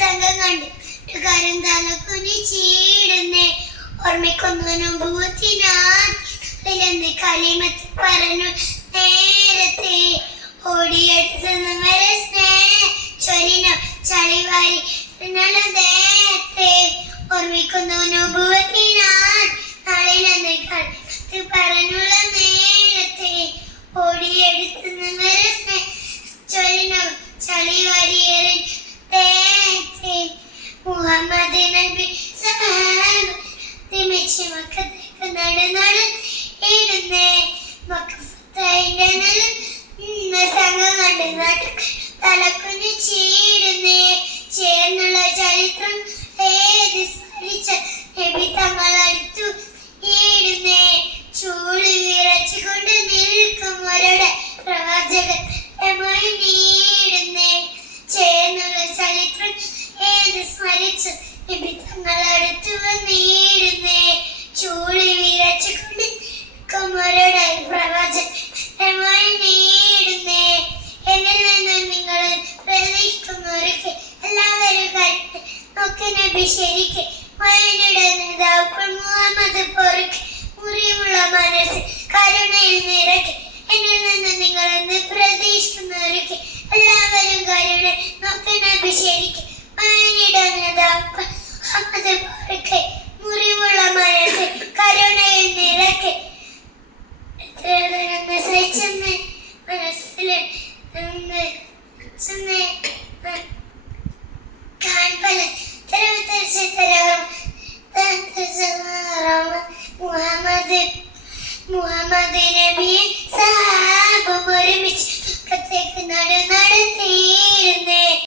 സംഘം കണ്ട് കാര്യം തലക്കുനി ചീടുന്നേ ഓർമ്മിക്കുന്നു ഭൂത്തിനാന്ന് കളിമത്ത് പറഞ്ഞു നേരത്തെ ഓടിയെടുത്തുന്ന വരെ ചൊരിന ചളിവാരി നേരത്തെ ഓർമ്മിക്കുന്നു ഭൂത്തിനാൻ നാളിലെന്ന് കളിമത്ത് പറഞ്ഞുള്ള നേരത്തെ ഓടിയെടുത്തുന്ന വരെ ചൊരിന ചളിവാരി മുഹമ്മദ് നബി സഹാബ് തിമിച്ച് മക്കത്തേക്ക് നടന്നാണ് ഇടുന്നേ മക്കഫത്തൈൻ്റെ സംഘം കണ്ട് നാട്ടിൽ തലക്കുഞ്ഞ് ചീടുന്നേ ചേർന്നുള്ള ചരിത്രം ഏത് സ്മരിച്ച